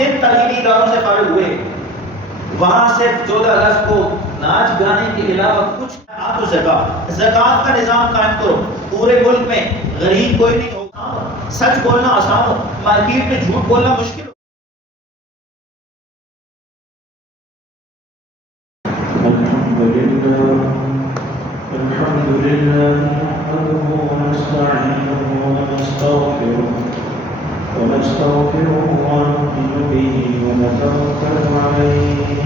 جن تعلیمی اداروں سے فارغ ہوئے وہاں صرف 14 اگست کو ناچ گانے کے علاوہ کچھ آپ زکوٰۃ کا نظام قائم کرو. پورے ملک میں غریب کوئی نہیں ہوگا. سچ بولنا آسان ہو, مارکیٹ میں جھوٹ بولنا مشکل ہو. الحمد لله نحمده ونستعينه ونستغفره ونؤمن به ونتوكل عليه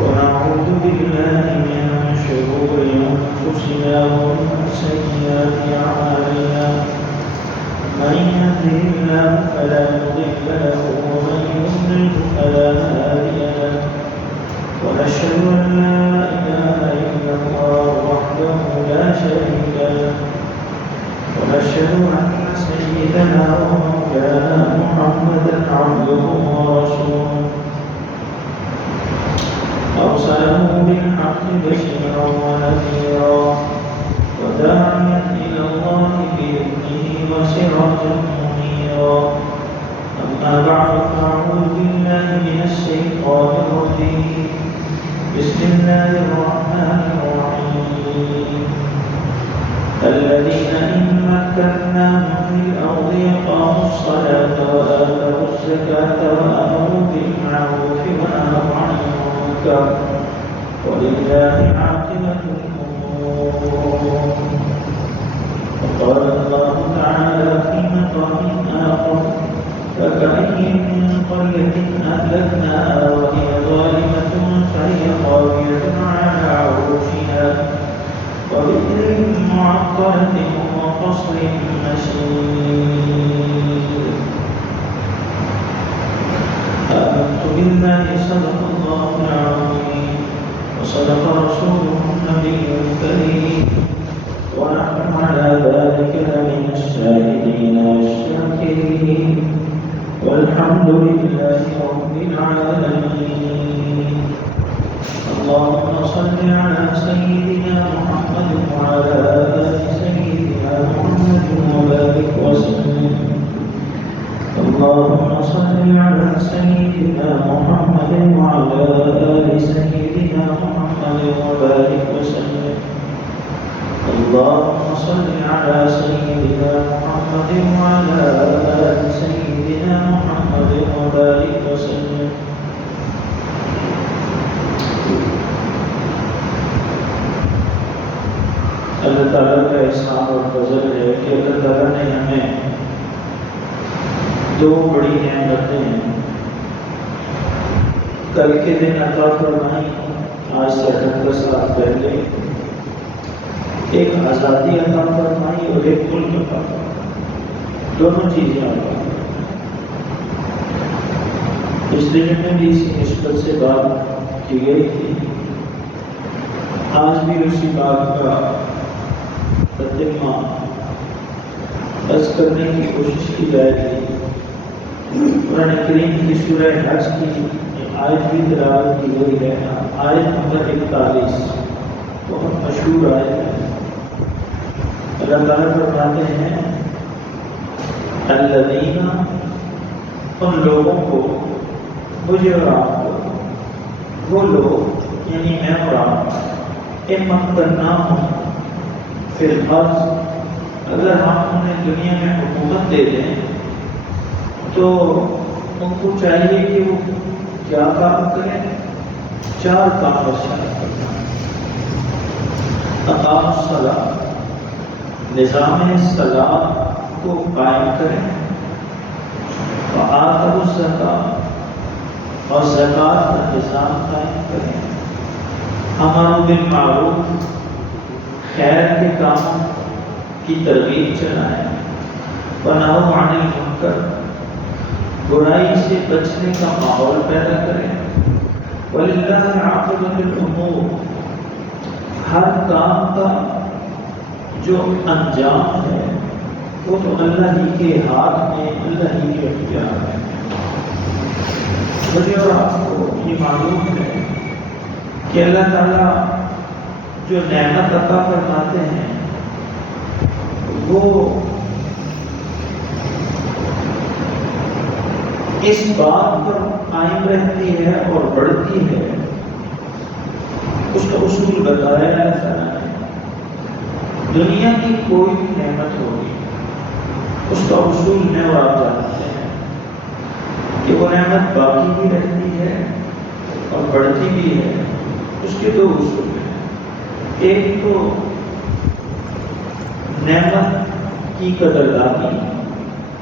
ونعوذ بالله من شرور أنفسنا ومن سيئات أعمالنا من يهده الله فلا مضل له ومن يضلل فلا هادي له ونشهد أن لا إله إلا الله وحده لا شريك له ونشهد أن سيدنا ومولانا محمدا عبده ورسوله أرسله بالحق بشيرا ونذيرا وداعيا إلى الله بإذنه وسراجا منيرا. أما بعد فأعوذ بالله من الشيطان الرجيم. بسم الله الرحمن الرحيم. الذين إن مكناهم في الأرض أقاموا الصلاة وآتوا الزكاة وأمروا بالمعروف ونهوا عن المنكر ولله عاقبة الأمور. وقال الله تعالى في مقام آخر فكأي من قرية أهلكناها وهي ظالمة فهي خاوية على عروشها وبئر معطلة وقصر مشيد. آمنت بالله صدق الله العظيم وصدق رسوله النبي الكريم ونحن على ذلك لمن الشاهدين والشاكرين والحمد لله رب العالمين. اللهم صل على سيدنا محمد وعلى آل سيدنا محمد وبارك وسلم. اللهم صل على سيدنا محمد وعلى آل سيدنا محمد وبارك وسلم. اللهم صل على سيدنا محمد وعلى آل سيدنا محمد وبارك وسلم. اللہ تعالیٰ کا احسان اور فضل ہے کہ اللہ تعالیٰ نے ہمیں دو بڑی نعمتیں کل کے دن عطا فرمائی. آج سے 78 سال پہلے ایک آزادی عطا فرمائی اور ایک ملک عطا فرمائی. دونوں چیزیں عطا فرمائی. پچھلے دن میں بھی اسی نسبت سے بات کی گئی تھی. آج بھی اسی بات کا ترجمہ عرض کرنے کی کوشش کی جائے گی. قرآن کریم کی سورہ حج کی آیت بھی تلاوت کی گئی ہے. آیت نمبر 41 بہت مشہور آیت ہے. اللہ تعالیٰ فرماتے ہیں الذین، ان لوگوں کو، مجھے اور آپ کو، وہ لوگ یعنی میں اور آپ، مکناہم فی الارض، اگر ہم انہیں دنیا میں حکومت دے دیں تو ان کو چاہیے کہ وہ کیا کام کریں. 4 کام ارشاد کرنا. اقاموا الصلاۃ، نظام صلاۃ کو قائم کریں. وآتوا الزکاۃ، اور زکوٰۃ کا نظام قائم کریں. امروا بالمعروف، خیر کے کاموں کی ترغیب چلائیں. ونہوا عن المنکر، برائی سے بچنے کا ماحول پیدا کریں. وللہ عاقبۃ الامور، ہر کام کا جو انجام ہے وہ تو اللہ ہی کے ہاتھ میں، اللہ ہی کے اختیار میں. مجھے اور آپ کو یہ معلوم ہے کہ اللہ تعالیٰ جو نعمت عطا فرماتے ہیں وہ اس بات پر قائم رہتی ہے اور بڑھتی ہے، اس کا اصول بتایا ہے اللہ تعالیٰ نے۔ دنیا کی کوئی بھی نعمت ہوگی، اس کا اصول میں اور آپ جانتے ہیں کہ وہ نعمت باقی بھی رہتی ہے اور بڑھتی بھی ہے۔ اس کے دو اصول ہیں، ایک تو نعمت کی قدردانی،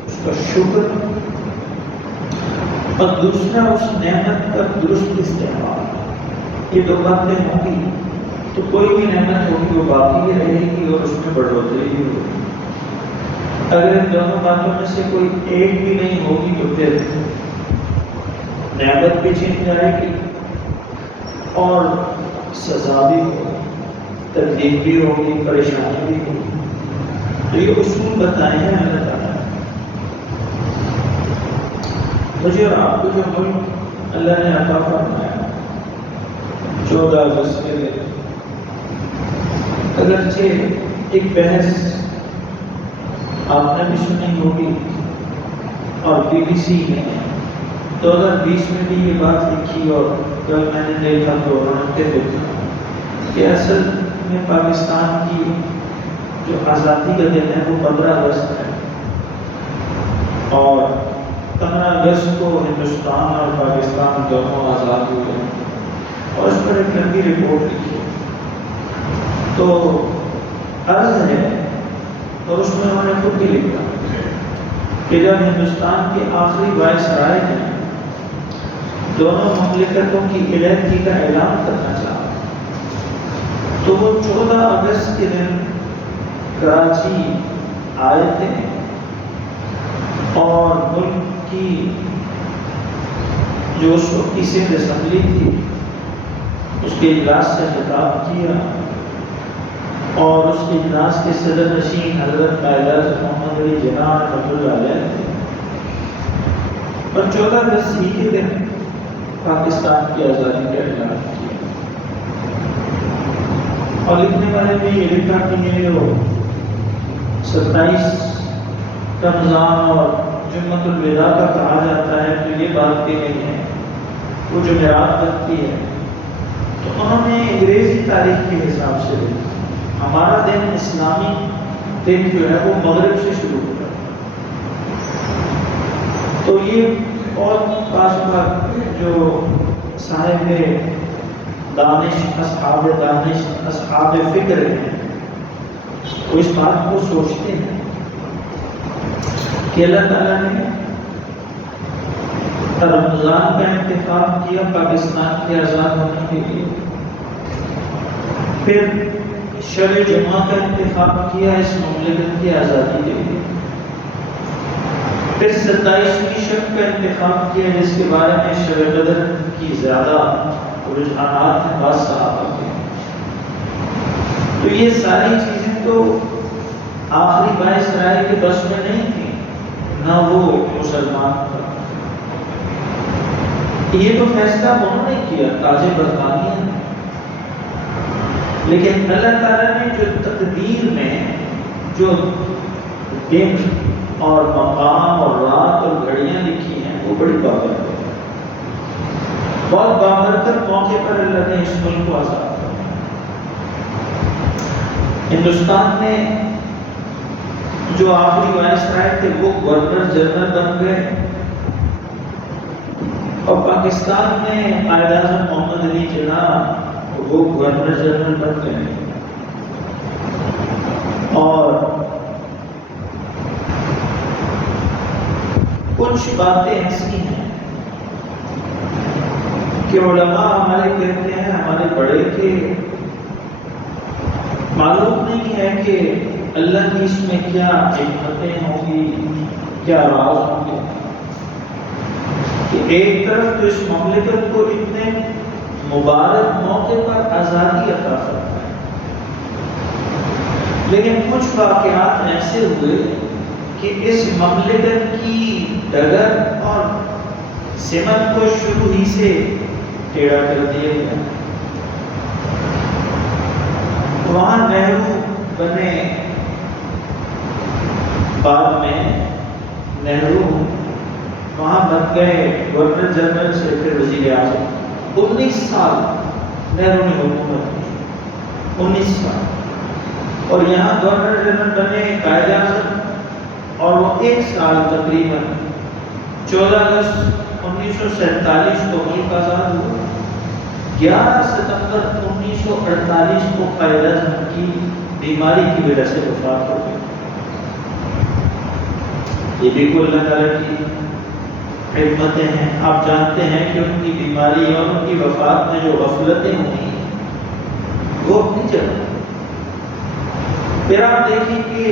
اس کا شکر، اور دوسرا اس نعمت کا درست استعمال۔ یہ دو باتیں ہوں گی تو کوئی بھی نعمت ہوگی وہ باقی بھی رہے گی اور اس میں بڑھوتری بھی ہوگی۔ اگر ان دونوں باتوں میں سے کوئی ایک بھی نہیں ہوگی تو پھر نعمت بھی چھن جائے گی اور سزا بھی ہوگی، تکلیف بھی ہوگی، پریشانی بھی ہوگی۔ تو یہ اصول بتائے ہیں اللہ تعالیٰ نے۔ مجھے اور آپ کو جو ملک اللہ نے عطا فرمایا 14 اگست کے دن، اگرچہ ایک بحث آپ نے بھی سنی ہوگی اور BBC نے 2020 میں بھی یہ بات لکھی، اور جب میں نے دیکھا تو انہوں نے لکھا کہ اصل میں پاکستان کی جو آزادی کا دن ہے وہ 15 اگست ہے، اور 15 اگست کو ہندوستان اور پاکستان دونوں آزاد ہوئے، اور اس پر ایک لمبی رپورٹ لکھی تو عرض ہے، اور اس میں انہوں نے خود بھی لکھا کہ جب ہندوستان کے آخری وائسرائے نے دونوں مملکتوں کی علیحدگی کا اعلان کرنا چاہا تو وہ 14 اگست کے دن کراچی آئے تھے اور ملک کی جو اس وقت کی سندھ اسمبلی تھی اس کے اجلاس سے خطاب کیا، اور اس اجلاس کے صدر نشین حضرت قائد محمد علی جناح رحمۃ اللہ علیہ تھے، اور 14 اگست کے دن پاکستان کی آزادی کا اعلان کیا۔ اور لکھنے والے نے یہ لکھا کہ یہ جو 27 رمضان اور جمعۃ الوداع کا کہا جاتا ہے تو یہ بات بھی نہیں ہے، وہ جمعرات بنتی ہے۔ تو انہوں نے انگریزی تاریخ کے حساب سے لکھا، ہمارا دن اسلامی دن جو ہے وہ مغرب سے شروع ہوتا ہے۔ تو یہ اور بعض جو صاحب دانش، اصحاب دانش، اصحاب فکر ہیں، وہ اس بات کو سوچتے ہیں کہ اللہ تعالیٰ نے رمضان کا انتخاب کیا پاکستان کے آزاد ہونے کے لیے، پھر شب جمعہ کا انتخاب کیا اس مملکت کی آزادی کے لیے، پھر 27ویں شب کا انتخاب کیا جس کے بارے میں شب بدر کی زیادہ رجحانات ہیں بعض صحابہ کے۔ تو یہ ساری چیزیں تو آخری وائسرائے کے بس میں نہیں تھیں، نہ وہ مسلمان تھا۔ یہ تو فیصلہ انہوں نے کیا، تاج برطانیہ نے، لیکن اللہ تعالیٰ نے جو تقدیر میں جو دن اور مقام اور رات اور گھڑیاں لکھی ہیں وہ بڑی بابرکت ہے۔ بہت بابرکت موقع پر اللہ نے اس ملک کو آزاد کیا۔ ہندوستان میں جو آخری وائسرائے تھے وہ گورنر جنرل بن گئے، اور پاکستان میں قائد اعظم محمد علی جناح وہ گورنر جنرل بن گئے، اور کچھ باتیں ایسی ہیں کہ علماء ہمارے کہتے ہیں، ہمارے بڑے، کہ معلوم نہیں ہے کہ اللہ کی اس میں کیا حکمتیں ہوں گی، کیا راز ہوں گے، کہ ایک طرف تو اس مملکت کو اتنے مبارک موقع پر آزادی عطا فرمائے، لیکن کچھ واقعات ایسے ہوئے کہ اس مملکت کی ڈگر اور سمت کو شروع ہی سے ٹیڑھا کر دیا گیا۔ وہاں نہرو بنے، بعد میں نہرو وہاں بن گئے گورنر جنرل سے پھر وزیر اعظم. 19 سال نہرو نے حکومت کی, 19 سال. اور یہاں گورنر جنرل بنے قائد اعظم, اور وہ 1 سال تقریباً 14 اگست 1947 کو ملک آزاد ہوا. 11 ستمبر 1948 کو قائد اعظم کی بیماری کی وجہ سے وفات ہو گئی. یہ بھی کوئی اللہ تعالیٰ کی حکمتیں ہیں. آپ جانتے ہیں کہ ان کی بیماری اور ان کی وفات میں جو غفلتیں ہوئی وہ اپنی جگہ. پھر آپ دیکھیں کہ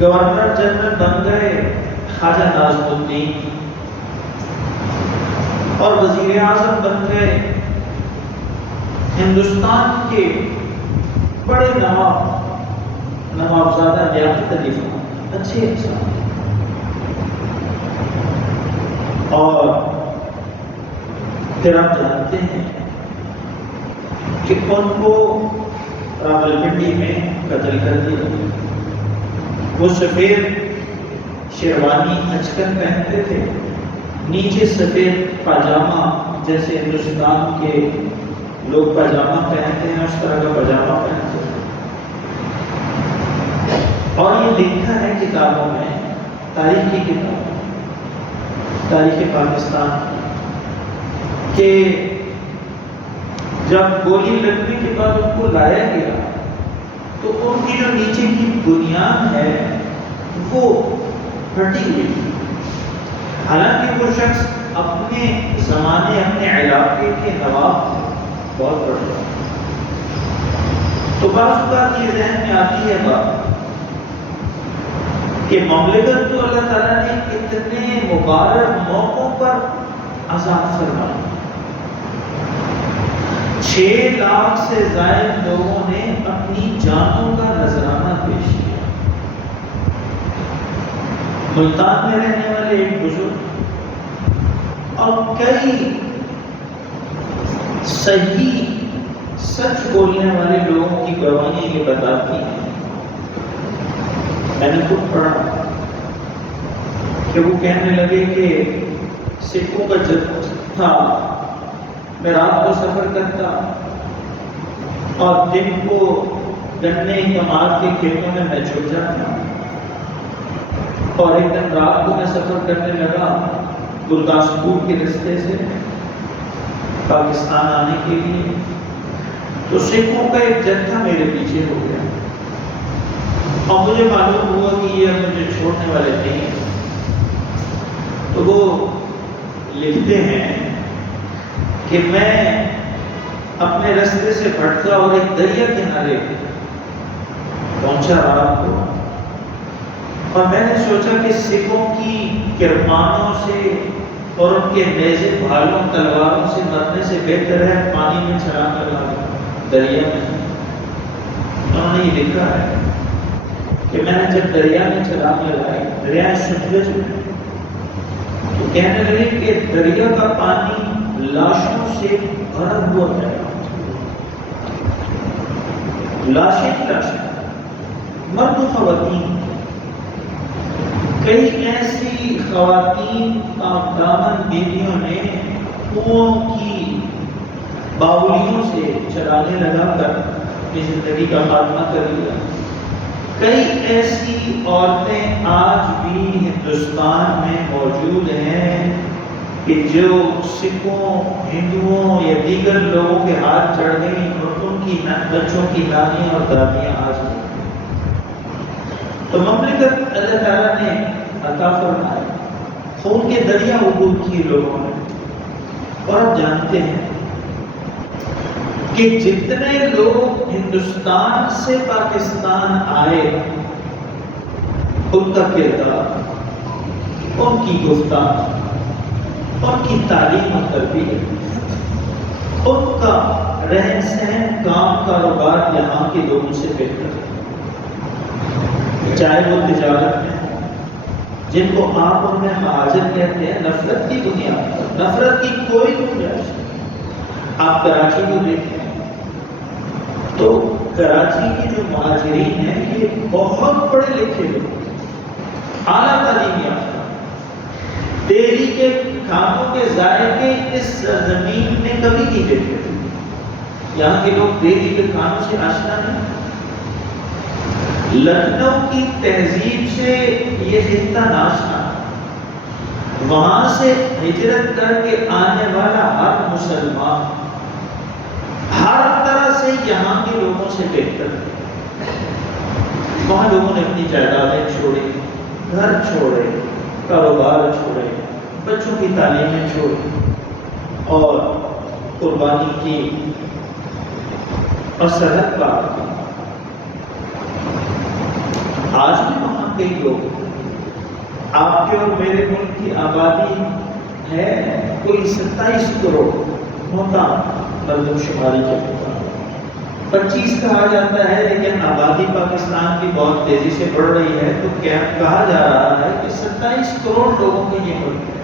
گورنر جنرل بن گئے خواجہ ناظم الدین, اور وزیر اعظم بن گئے ہندوستان کے بڑے نوابزادہ لیاقت علی خان, اچھے انسان. اور پھر آپ جانتے ہیں کہ ان کو راولپنڈی میں قتل کر دیا. وہ سفید شیروانی اچکن پہنتے تھے, نیچے سفید پاجامہ, جیسے ہندوستان کے لوگ پاجامہ پہنتے ہیں اس طرح کا پاجامہ پہنتے تھے. اور یہ لکھا ہے کتابوں میں, تاریخ کی کتابوں, تاریخ پاکستان, کہ جب گولی لگنے کے بعد ان کو لایا گیا تو ان کی جو نیچے کی بنیاد ہے وہ پھٹی ہوئی تھی. حالانکہ وہ شخص اپنے زمانے, اپنے علاقے کے نواب تھے, بہت بڑے. تو بعض اوقات یہ ذہن میں آتی ہے بات کہ مملکت تو اللہ تعالیٰ نے اتنے مبارک موقعوں پر آزاد فرمائی. 6 لاکھ سے زائد لوگوں نے اپنی جانوں کا نذرانہ پیش کیا. ملتان میں رہنے والے ایک بزرگ اور کئی صحیح سچ بولنے والے لوگوں کی گواہیاں یہ بتاتی ہیں, میں نے خود پڑھا کہ وہ کہنے لگے کہ سکھوں کا جتھا تھا, میں رات کو سفر کرتا اور دن کو گنے کمار کے کھیتوں میں چھپ جاتا, اور ایک دن رات کو میں سفر کرنے لگا گرداسپور کے رستے سے پاکستان آنے کے لیے, تو سکھوں کا ایک جتھا میرے پیچھے ہو گیا, اور مجھے معلوم ہوا کہ یہ مجھے چھوڑنے والے نہیں ہیں. تو وہ لکھتے ہیں کہ میں اپنے رستے سے بھٹکا اور ایک دریا کنارے پہنچا رات کو, اور میں نے سوچا کہ سکھوں کی کرپانوں سے اور ان کے نیزے بھالوں تلواروں سے مرنے سے بہتر ہے پانی میں چھلانگ لگا دوں, دریا میں. انہوں نے یہ لکھا ہے کہ میں نے جب دریا میں چھلانگ لگائی, دریا ستلج میں, تو کہنے لگے کہ دریا کا پانی لاشوں سے بھرا ہوا ہے, لاشیں لاشیں, مرد و خواتین. کئی ایسی خواتین دامن بیویوں نے کنوؤں کی باولیوں سے چرانے لگا کر اپنی زندگی کا خاتمہ کر لیا. کئی ایسی عورتیں آج بھی ہندوستان میں موجود ہیں کہ جو سکھوں, ہندوؤں یا دیگر لوگوں کے ہاتھ چڑھ گئی, اور ان کی بچوں کی نانیاں اور دادیاں آج بھی. تو مملکت اللہ تعالیٰ نے عطا فرمائی, خون کے دریا عبور کیے لوگوں نے. اور آپ جانتے ہیں کہ جتنے لوگ ہندوستان سے پاکستان آئے, ان کا کردار, ان کی گفتار, ان کی تعلیم و تربیت, ان کا رہن سہن, کام کاروبار یہاں کے لوگوں سے بہتر ہے. چاہے وہ تجارت میں, جن کو آپ ان میں مہاجر کہتے ہیں, نفرت کی بنیاد پر, نفرت کی کوئی گنجائش نہیں. آپ کراچی کو دیکھیں تو کراچی کے جو مہاجرین ہیں یہ بہت پڑھے لکھے لوگ, اعلیٰ تعلیم یافتہ, دہلی کے کھانوں کے ذائقے اس سرزمین میں کبھی نہیں دیکھے تھے. یہاں کے لوگ دہلی کے کھانوں سے آشنا نہیں. لکھنؤ کی تہذیب سے یہ خطہ ناشنا. وہاں سے ہجرت کر کے آنے والا ہر مسلمان ہر طرح سے یہاں کے لوگوں سے بہتر ہے. وہاں لوگوں نے اپنی جائیدادیں چھوڑی، گھر چھوڑے، کاروبار چھوڑے، بچوں کی تعلیمیں چھوڑی اور قربانی کی اور سرحد پار کی. آج بھی وہاں کئی لوگ، آپ کے اور میرے ملک کی آبادی ہے کوئی 27 کروڑ ہوتا مردم شماری کے مطابق. 25 کہا جاتا ہے، لیکن آبادی پاکستان کی بہت تیزی سے بڑھ رہی ہے تو کہا جا رہا ہے کہ 27 کروڑ لوگوں کا یہ ملک ہے.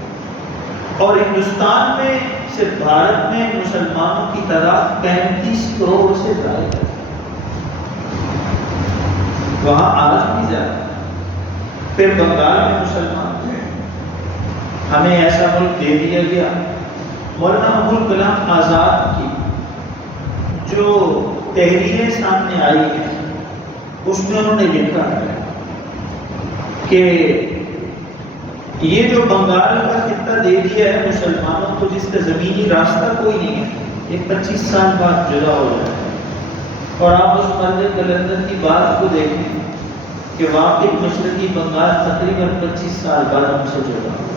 اور ہندوستان میں صرف بھارت میں مسلمانوں کی تعداد 35 کروڑ سے زیادہ ہے. وہاں آج بھی زیادہ. پھر بنگال میں مسلمان ہیں. ہمیں ایسا ملک دے دیا گیا. مولانا ابوالکلام آزاد کی جو تحریریں سامنے آئی ہیں اس میں انہوں نے لکھا ہے کہ یہ جو بنگال کا خطہ دے دیا ہے مسلمانوں کو، جس کا زمینی راستہ کوئی نہیں ہے، یہ 25 سال بعد جدا ہو جائے. اور آپ اس مرد کلندر کی بات کو دیکھیں کہ واقعی مشرقی بنگال تقریباً 25 سال بعد ہم سے جدا ہو.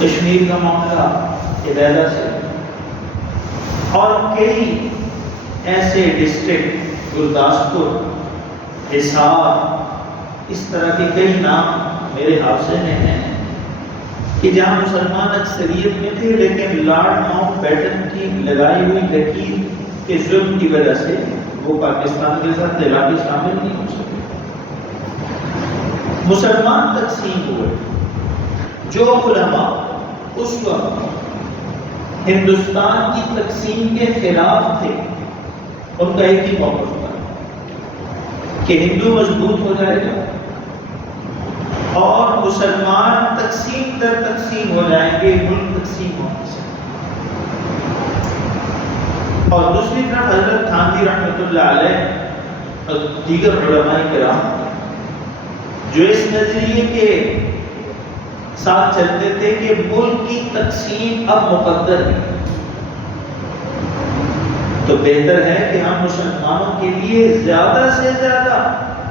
کشمیر کا معاملہ علیحدہ سے، اور کئی ایسے ڈسٹرکٹ، گرداسپور، حصار، اس طرح کے کئی نام میرے حافظے میں ہیں کہ جہاں مسلمان اکثریت میں تھے، لیکن لارڈ ماؤنٹ بیٹن کی لگائی ہوئی لکیر کے ظلم کی وجہ سے وہ پاکستان کے ساتھ علاقے شامل نہیں ہو سکے. مسلمان تقسیم ہوئے. جو علماء اس وقت ہندوستان کی تقسیم کے خلاف تھے ان کا ایک ہی موقف تھا کہ ہندو مضبوط ہو جائے گا اور مسلمان تقسیم در تقسیم ہو جائیں گے، ملک تقسیم ہونے سے. اور دوسری طرف حضرت تھانوی رحمۃ اللہ علیہ اور دیگر علماء کرام جو اس نظریے کے ساتھ چلتے تھے کہ ملک کی تقسیم اب مقدر ہے، تو بہتر ہے کہ ہم مسلمانوں کے لیے زیادہ سے زیادہ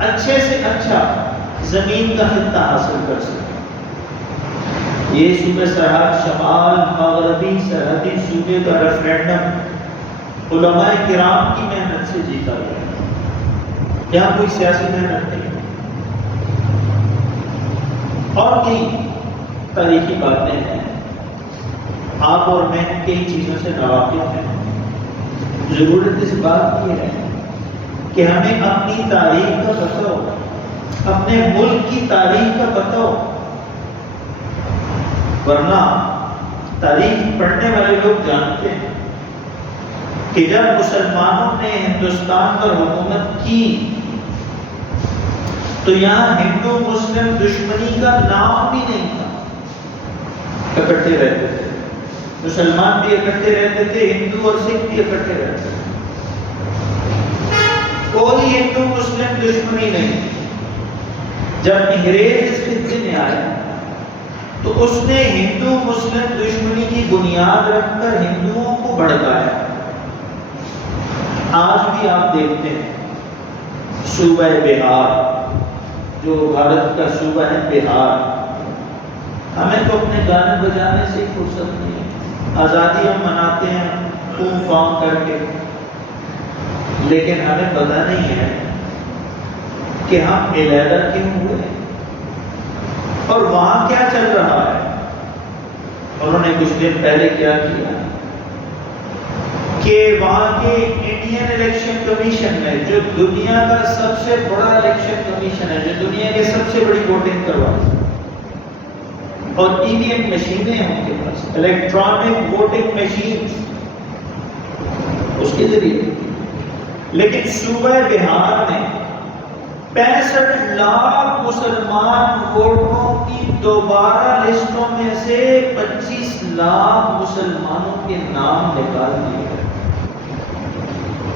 اچھے سے اچھا زمین کا خطہ حاصل کر سکیں. یہ صوبہ سرحد شمال مغربی سرحدی صوبے کا ریفرینڈم علماء کرام کی محنت سے جیتا گیا. یہاں کوئی سیاسی محنت نہیں. اور کئی تاریخی باتیں ہیں، آپ اور میں کئی چیزوں سے ناواقف ہیں. ضرورت اس بات کی ہے کہ ہمیں اپنی تاریخ کا پتہ ہو، اپنے ملک کی تاریخ کا پتہ ہو. ورنہ تاریخ پڑھنے والے لوگ جانتے ہیں کہ جب مسلمانوں نے ہندوستان پر حکومت کی تو یہاں ہندو مسلم دشمنی کا نام بھی نہیں تھا. اکٹھے رہتے تھے، مسلمان بھی اکٹھے رہتے تھے، ہندو اور سکھ بھی اکٹھے رہتے تھے. کوئی ہندو مسلم دشمنی نہیں. جب انگریز اس خطے میں آئے تو اس نے ہندو مسلم دشمنی کی بنیاد رکھ کر ہندوؤں کو بھڑکایا. آج بھی آپ دیکھتے ہیں صوبہ بہار جو بھارت کا صوبہ ہے بہار، ہمیں تو اپنے گانے بجانے سے فرصت نہیں. آزادی ہم مناتے ہیں خون فام کر کے، لیکن ہمیں پتہ نہیں ہے کہ ہم علیحدہ کیوں ہوئے اور وہاں کیا چل رہا ہے. انہوں نے کچھ دن پہلے کیا کیا کہ وہاں کے انڈین الیکشن کمیشن میں، جو دنیا کا سب سے بڑا الیکشن کمیشن ہے، جو دنیا کے سب سے بڑی ووٹنگ کرواتا ہے، اور ای وی ایم مشینیں ہیں ان کے پاس، الیکٹرانک ووٹنگ مشین، اس کے ذریعے. لیکن صوبہ بہار میں 65 لاکھ مسلمان ووٹروں کی کی دوبارہ لسٹوں میں سے 25 لاکھ مسلمانوں کے نام نکال دیے گئے.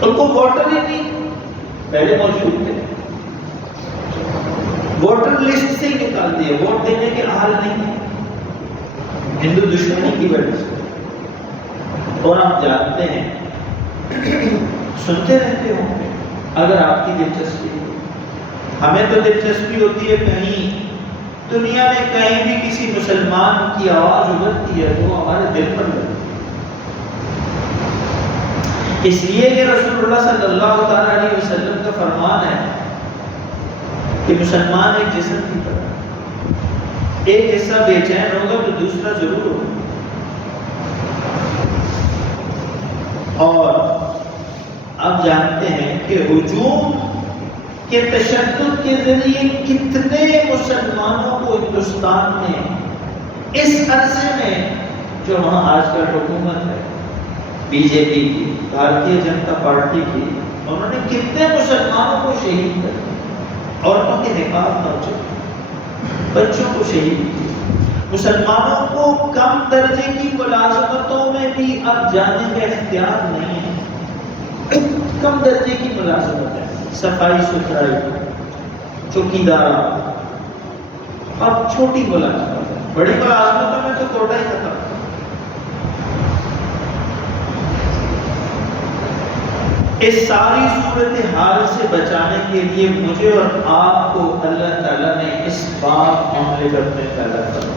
ان کو ووٹر ہی نہیں، پہلے موجود تھے، ووٹر لسٹ سے ہی نکال دیے، ووٹ دینے کے حال نہیں ہے ہندو دشمنی کی وجہ سے. اور آپ جانتے ہیں، سنتے رہتے ہوں گے اگر آپ کی دلچسپی ہو. ہمیں تو دلچسپی ہوتی ہے کہیں دنیا میں کہیں بھی کسی مسلمان کی آواز ابھرتی ہے تو ہمارے دل پر لگتی ہے. اس لیے کہ رسول اللہ صلی اللہ تعالیٰ علیہ وسلم کا فرمان ہے کہ مسلمان ایک جسم کی طرح، ایک حصہ بے چین ہوگا تو دوسرا ضرور ہوگا. اور آپ جانتے ہیں کہ ہجوم کے تشدد کے ذریعے کتنے مسلمانوں کو ہندوستان میں اس عرصے میں جو وہاں آج کل حکومت ہے بی جے پی کی، بھارتیہ جنتا پارٹی کی، انہوں نے کتنے مسلمانوں کو شہید کر دیا، عورتوں کے نکاح نہ ہو، بچوں کو شہید کیا. مسلمانوں کو کم درجے کی ملازمتوں میں بھی اب جانے کا اختیار نہیں ہے. کم درجے کی ملازمت ہے، صفائی ستھرائی، چوکیدار، اب چھوٹی ملازمت ہے. بڑی ملازمتوں میں تو کوٹا ہی ختم. اس ساری صورتحال سے بچانے کے لیے مجھے اور آپ کو اللہ تعالیٰ نے اس بات معاملے کرنے پیدا کیا.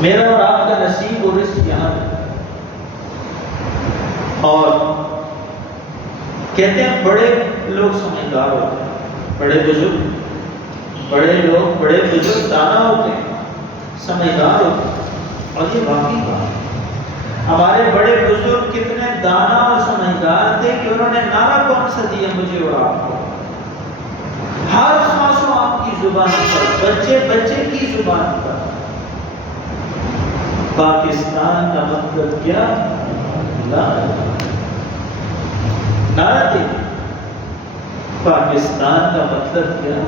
میرا اور آپ کا نصیب اور رزق یہاں ہے. اور کہتے ہیں بڑے لوگ سمجھدار ہوتے ہیں، بڑے بزرگ، بڑے لوگ، بڑے بزرگ دانا ہوتے ہیں، سمجھدار ہوتے ہیں. اور یہ واقعی بات ہے. ہمارے بڑے بزرگ کتنے دانا اور سمجھدار تھے کہ انہوں نے نعرہ کون سا دیا مجھے اور آپ کو، ہر خاص و آپ کی زبان پر، بچے بچے کی زبان پر، پاکستان کا مطلب کیا؟ لا نعرہ دے. پاکستان کا مطلب کیا؟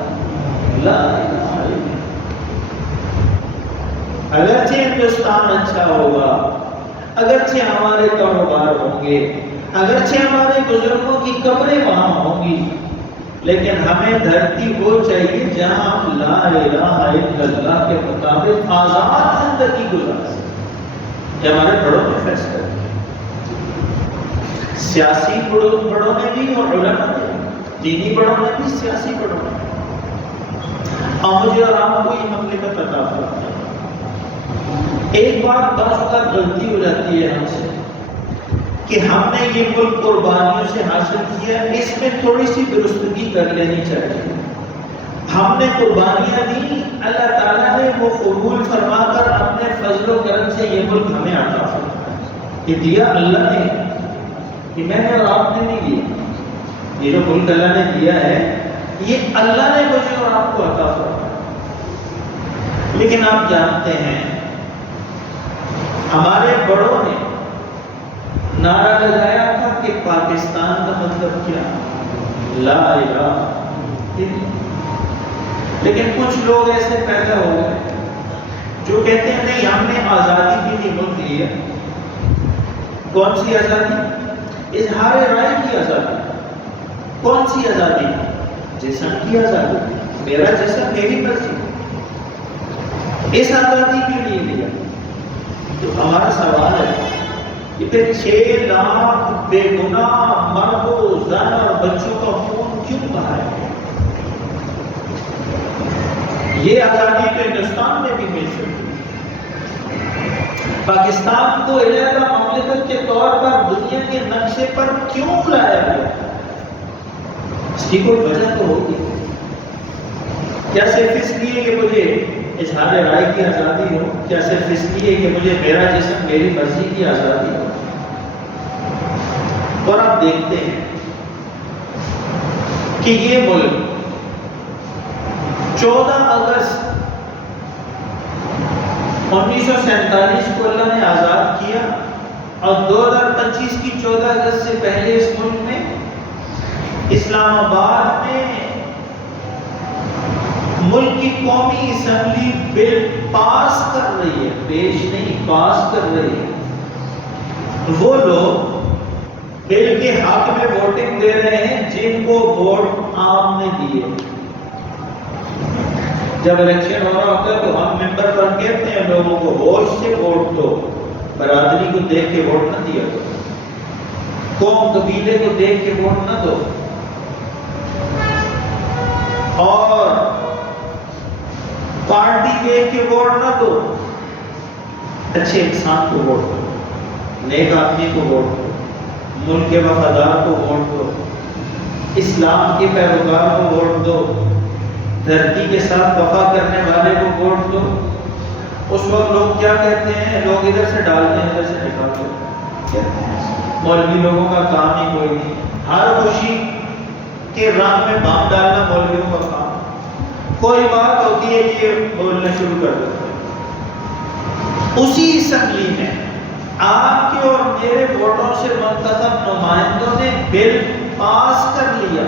لا الہ الا اللہ. اگرچہ ہندوستان اچھا ہوگا، اگرچہ ہمارے کاروبار ہوں گے، اگرچہ ہمارے بزرگوں کی قبریں وہاں ہوں گی، لیکن ہمیں دھرتی وہ چاہیے جہاں ہم لا الہ الا اللہ کے مطابق آزاد زندگی گزار سکیں. یہ ہمارے بڑوں نے فیصلہ کیا، سیاسی بڑوں نے بھی اور علماء نے بھی، دینی بڑوں نے بھی، سیاسی بڑوں نے بھی. اور مجھے اور آپ کو یہ مملکت عطا فرمائی. ایک بات بعض اوقات غلطی ہو جاتی ہے ہم سے کہ ہم نے یہ ملک قربانیوں سے حاصل کیا، اس میں تھوڑی سی درستگی کر لینی چاہیے. ہم نے قربانیاں دی، اللہ تعالیٰ نے وہ قبول فرما کر اپنے فضل و کرم سے یہ ملک ہمیں عطا فرمایا. یہ دیا اللہ نے، یہ میں نے اور آپ نے نہیں دیا. یہ جو ملک اللہ نے دیا ہے یہ اللہ نے مجھے اور آپ کو عطا فرمایا. لیکن آپ جانتے ہیں ہمارے بڑوں نے نعرہ لگایا تھا کہ پاکستان کا مطلب کیا؟ لا الہ الا اللہ. لیکن کچھ لوگ ایسے پیدا ہو گئے جو کہتے ہیں نہیں، ہم نے آزادی کے لیے ملک لی ہے. کون سی آزادی؟ اظہار رائے کی آزادی. کون سی آزادی؟ جسم کی آزادی. میرا جسم میری مرضی. اس آزادی کے لیے لیا. تو ہمارا سوال ہے کہ پھر 6 لاکھ بے گناہ مردوں، زن اور بچوں کا خون کیوں بہایا گیا؟ یہ آزادی تو ہندوستان میں بھی مل سکتی. پاکستان کو علیحدہ مملکت کے طور پر دنیا کے نقشے پر کیوں لایا گیا؟ اس کی کوئی وجہ تو ہوگی. کیا صرف اس لیے کہ مجھے اظہار رائے کی آزادی ہو؟ کیا صرف اس لیے کہ مجھے میرا جسم میری مرضی کی آزادی ہو؟ اور آپ دیکھتے ہیں کہ یہ ملک 14 اگست 1947 کو اللہ نے آزاد کیا، اور 2025 کی 14 اگست سے پہلے اس ملک میں اسلام آباد میں ملک کی قومی اسمبلی بل پاس کر رہی ہے، پیش نہیں پاس کر رہی ہے، وہ لوگ بل کے حق میں ووٹنگ دے رہے ہیں جن کو ووٹ عام نے دیے۔ جب الیکشن ہو رہا ہوتا ہے تو ہم ممبر پر کہتے ہیں لوگوں کو ہوش سے ووٹ دو، برادری کو دیکھ کے ووٹ نہ دیا کرو، قوم قبیلے کو دیکھ کے ووٹ نہ دو، اور پارٹی دیکھ کے ووٹ نہ دو، اچھے انسان کو ووٹ دو، نیک آدمی کو ووٹ دو، ملک کے وفادار کو ووٹ دو، اسلام کے پیروکار کو ووٹ دو، دھرتی کے ساتھ وفا کرنے والے کو ووٹ دو۔ اس وقت لوگ کیا کہتے ہیں؟ لوگ ادھر سے ڈالتے ہیں ادھر سے نکالتے ہیں، مولوی لوگوں کا کام ہی کوئی نہیں، ہر خوشی کے رنگ میں بام ڈالنا مولویوں کا کام، کوئی بات ہوتی ہے یہ بولنا شروع کر دیتے ہیں۔ اسی اسمبلی میں آپ کے اور میرے ووٹوں سے منتخب نمائندوں نے بل پاس کر لیا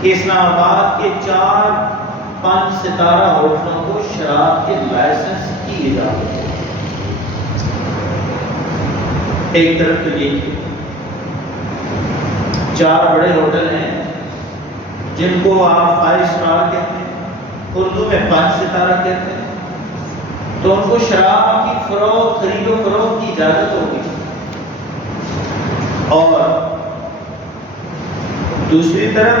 کہ اسلام آباد کے 4-5 ستارہ ہوٹلوں کو شراب کے لائسنس کی اجازت ہے۔ ایک طرف تو یہ 4 بڑے ہوٹل ہیں جن کو آپ 5 سٹار کہتے ہیں، اردو میں 5 ستارہ کہتے ہیں، تو ان کو شراب کی فروخت، خرید و فروخت کی اجازت ہوگی۔ اور دوسری طرف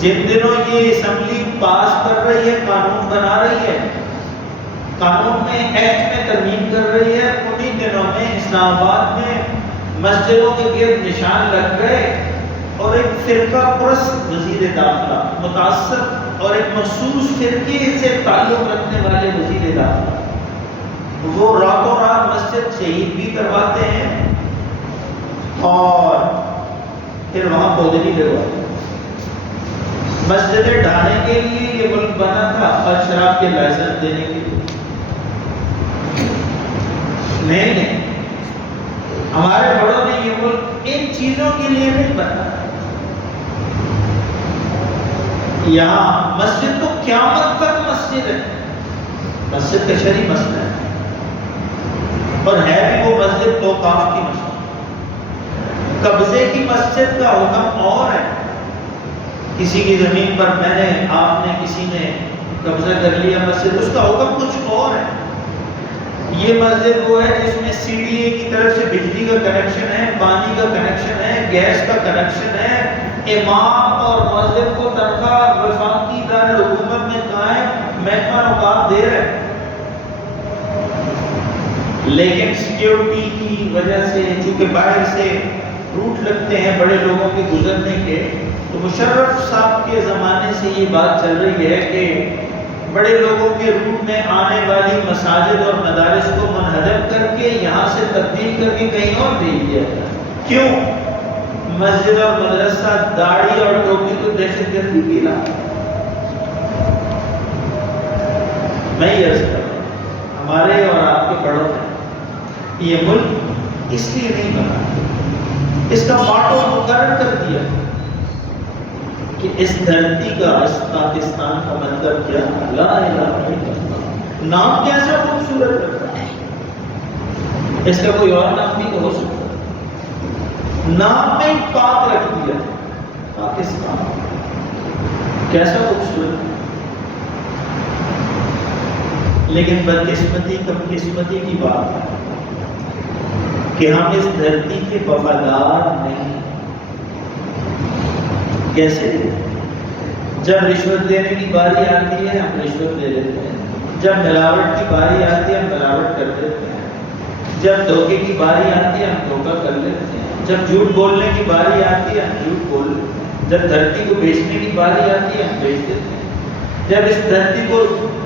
جن دنوں یہ اسمبلی پاس کر رہی ہے، قانون بنا رہی ہے، قانون میں ایکٹ میں ترمیم کر رہی ہے، انہی دنوں میں اسلام آباد میں مسجدوں کے گرد نشان لگ گئے اور ایک فرقہ پرست وزیر داخلہ، متعصب اور ایک مخصوص فرقے سے تعلق رکھنے والے وزیر داخلہ، وہ راتوں رات مسجد شہید بھی کرواتے ہیں اور پھر وہاں پودے بھی لگواتے ہیں۔ مسجدیں ڈھانے کے لیے یہ ملک بنا تھا اور شراب کے لائسنس دینے کے لیے نہیں، ہمارے بڑوں نے یہ ملک ان چیزوں کے لیے نہیں بنا۔ یہاں مسجد تو قیامت تک مسجد ہے، مسجد کا شرعی مسئلہ ہے، اور ہے بھی وہ مسجد اوقاف کی مسجد، قبضے کی مسجد کا حکم اور ہے۔ کسی کی زمین پر میں نے، آپ نے، کسی نے قبضہ کر لیا مسجد، اس کا حکم کچھ اور ہے۔ یہ مسجد وہ ہے جس میں سی ڈی اے کی طرف سے بجلی کا کنیکشن ہے، پانی کا کنیکشن ہے، گیس کا کنیکشن ہے، امام اور مسجد کو تنخواہ وفاقی دارالحکومت میں قائم محکمہ اوقاف دے رہے، لیکن سیکیورٹی کی وجہ سے چونکہ باہر سے روٹ لگتے ہیں بڑے لوگوں کے گزرنے کے، تو مشرف صاحب کے زمانے سے یہ بات چل رہی ہے کہ بڑے لوگوں کے روٹ میں آنے والی مساجد اور مدارس کو منہدم کر کے یہاں سے تبدیل کر کے کہیں اور بھیج دیا جائے۔ کیوں؟ مسجد اور مدرسہ داڑھی اور ٹوپی تو دہشت گردی کی لا۔ میں یہ عرض کر رہا ہوں، ہمارے اور آپ کے بڑوں نے یہ ملک اس لیے نہیں بنا، اس کا ماٹو مقرر کر دیا کہ اس دھرتی کا، اس پاکستان کا مطلب کیا؟ لا الہ الا اللہ۔ نام کیسا خوبصورت رکھا ہے، اس کا کوئی اور نام بھی تو ہو سکتا ہے، نام میں پاک رکھ دیا پاکستان، کیسا خوبصورت۔ لیکن بدقسمتی کم قسمتی کی بات ہے کہ ہم اس دھرتی کے وفادار نہیں۔ کیسے؟ جب رشوت دینے کی باری آتی ہے ہم رشوت دے دیتے ہیں، جب ملاوٹ کی باری آتی ہے ہم ملاوٹ کر دیتے ہیں، جب دھوکے کی باری آتی ہے ہم دھوکہ کر لیتے ہیں، جب جھوٹ بولنے کی باری آتی ہے ہم جھوٹ بول لیتے ہیں، جب دھرتی کو بیچنے کی باری آتی ہے ہم بیچ دیتے ہیں، جب اس دھرتی کو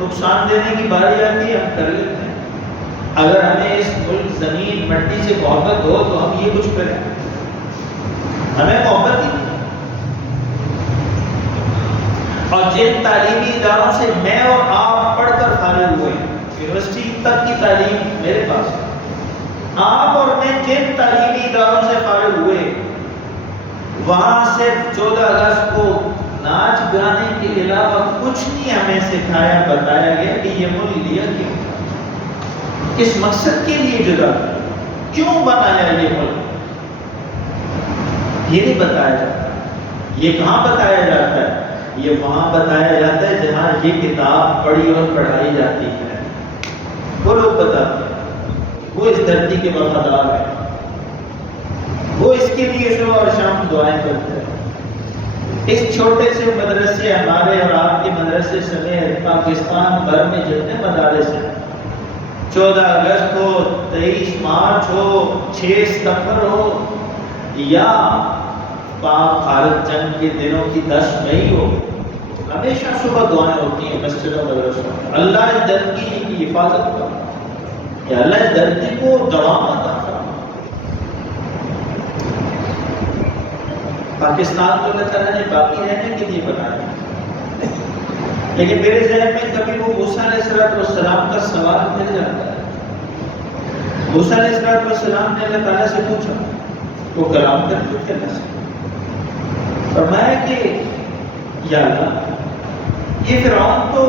نقصان دینے کی باری آتی ہے ہم کر لیتے ہیں۔ اگر ہمیں اس ملک زمین مٹی سے محبت ہو تو ہم یہ کچھ کریں، ہمیں محبت ہی نہیں۔ اور جن تعلیمی اداروں سے میں اور آپ پڑھ کر فارغ ہوئے، یونیورسٹی تک کی تعلیم میرے پاس ہے، آپ اور میں جن تعلیمی اداروں سے فارغ ہوئے، وہاں صرف 14 اگست کو ناچ گانے کے علاوہ کچھ نہیں ہمیں سکھایا بتایا گیا کہ یہ ملک لیا کیوں، کس مقصد کے لیے جدا کیوں بنایا یہ ملک، یہ نہیں بتایا جاتا۔ یہ کہاں بتایا جاتا ہے؟ یہ وہاں بتایا جاتا ہے جہاں یہ کتاب پڑھی اور پڑھائی جاتی ہے، وہ لوگ بتاتے ہیں، وہ اس دھرتی کے وفادار ہیں، وہ اس کے لیے صبح اور شام دعائیں کرتے ہیں۔ اس چھوٹے سے مدرسے ہمارے اور آپ کے مدرسے سمیت پاکستان بھر میں جتنے مدارس ہیں، 14 اگست ہو، 23 مارچ ہو، 6 ستمبر ہو، یا پاک بھارت جنگ کے دنوں کی 10 مئی ہو، ہمیشہ صبح دعائیں ہوتی ہیں مسجد و مدرسوں میں، اللہ اس دھرتی کی حفاظت کرو، کہ اللہ اس دھرتی کو دوام عطا فرمائے۔ پاکستان کو اللہ تعالیٰ نے باقی رہنے کے لیے بنایا، لیکن میرے ذہن میں کبھی وہ موسیٰ علیہ السلام کا سوال مل جاتا ہے۔ موسیٰ علیہ السلام نے اللہ تعالیٰ سے پوچھا، وہ کلام کرتے تھے اللہ سے، فرمایا کہ یا اللہ یہ فرعون تو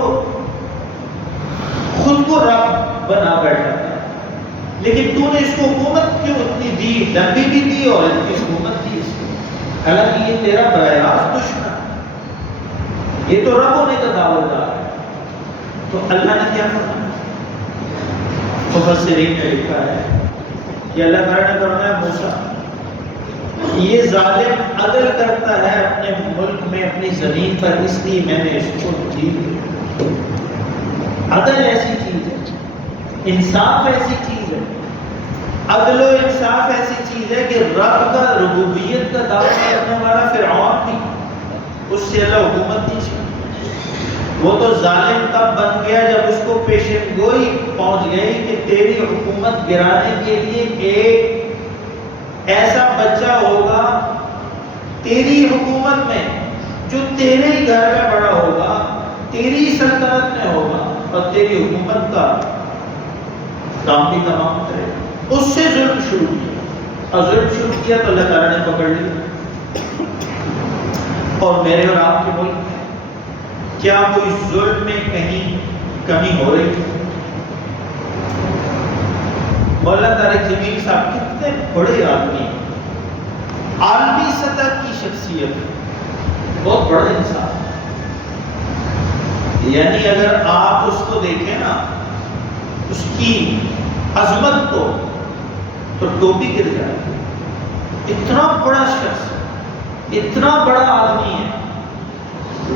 خود کو رب بنا بیٹھا تھا، لیکن تو نے اس کو حکومت کیوں اتنی دی، لمبی بھی دی اور اتنی حکومت دی اس کو، حالانکہ یہ تیرا براہ راست دشمن ہے، یہ تو رب ہونے کا دعویدار ہے۔ تو اللہ نے کیا فرمایا؟ مفسرین نے لکھا ہے کہ اللہ تعالیٰ نے فرمایا موسیٰ یہ ظالم عدل کرتا ہے اپنے ملک میں اپنی زمین پر، اس لیے میں نے اس کو جیت دیا۔ عدل ایسی چیز ہے، انصاف ایسی چیز ہے، عدل و انصاف ایسی چیز ہے کہ رب کا ربوبیت کا دعویٰ کرنے والا فرعون بھی، اس سے اللہ حکومت نہیں چاہتا۔ وہ تو ظالم تب بن گیا جب اس کو پیشن گوئی پہنچ گئی کہ تیری حکومت گرانے کے لیے ایک ایسا بچہ ہوگا تیری حکومت میں جو تیرے ہی گھر میں بڑا ہوگا، تیری سلطنت میں ہوگا اور تیری حکومت کا کام بھی تمام کرے گا۔ اس سے ظلم شروع کیا، اور ظلم شروع کیا تو اللہ تعالیٰ نے پکڑ لیا۔ اور میرے اور آپ کے ملک میں کیا کوئی ظلم میں کہیں کمی ہو رہی ہے؟ مولانا طارق جمیل صاحب کتنے بڑے آدمی، عالمی سطح کی شخصیت، بہت بڑا انسان، یعنی اگر آپ اس کو دیکھیں نا، اس کی عظمت کو، تو ٹوپی گر جائے۔ اتنا بڑا شخص، اتنا بڑا آدمی ہے،